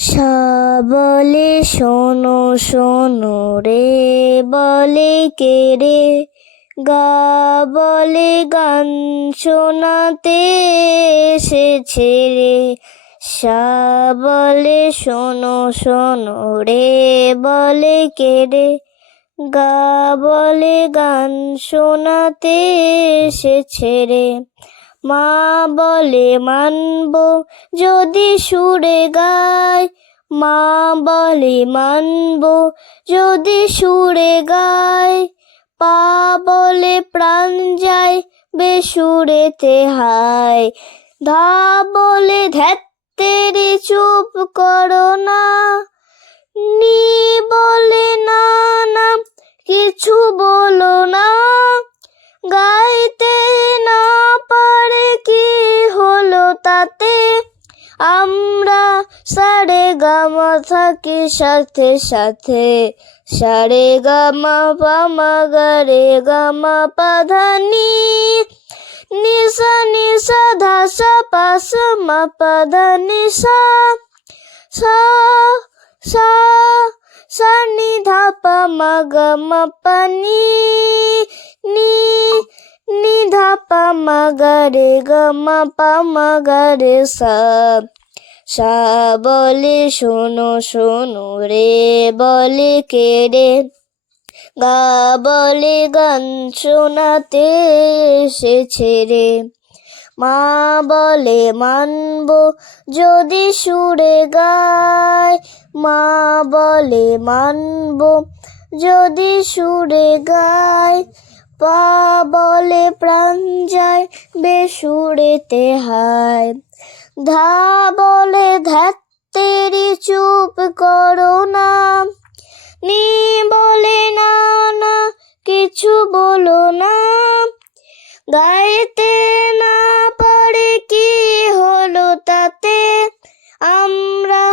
সা বলে শোনো শোনো রে বলে কে রে, গা বলে গান শোনাতে এসেছে রে। সা বলে শোনো শোনো রে বলে কে রে, গা বলে গান শোনাতে এসেছে রে। মা বলে মানবো যদি সুরে গায়, মা বলে মানবো যদি সুরে গায়। পা বলে প্রাণ যায় বেসুরেতে হায়, ধা বলে ধ্যাত্তেরি চুপ করো না, নি বলে না না কিছু বলো না। গাইতে না পারে কি হলো তাতে, আমরা সারে গামা থাকি সাথে সাথে। সারে গামা পামা গারে গামা পাধানি, নিসা নিসা ধা সা পা সা মা পাধা নিসা। সা সা সা নি ধা পা মা গা মা পা নি, নি নি ধা পা মা গা রে গা মা পা মা গা রে সা। সা বলে শোনো শোনো রে বলে কে রে, গা বলে গান শোনাতে এসেছে রে। মা বলে মানবো যদি সুরে গায়, মা বলে মানবো যদি সুরে গায়। পা বলে প্রাণ যায় বেসুরেতে হায়, ধা বলে ধ্যাত্তেরি চুপ করো না, নি বলে না না কিছু বলো না। গাইতে না পারে কি হলো তাতে, আমরা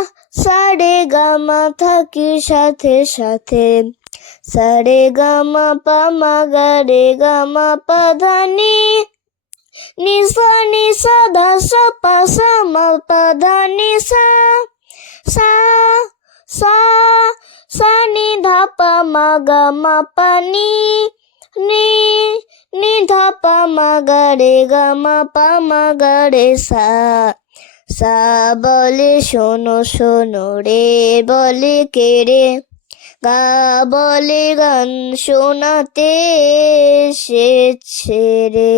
সারে গামা থাকি সাথে সাথে। সারে গামা পামা গারে গামা পাধানি, নিসা নিসা ধা সা পা সা মা পাধা নিসা। সা সা সা নি ধা পা মা গা মা পা নি, নি নি ধা পা মা গা রে গা মা পা মা গা রে সা। সা বলে শোনো শোনো রে বলে কে রে, গা বলে গান শোনাতে এসেছে রে।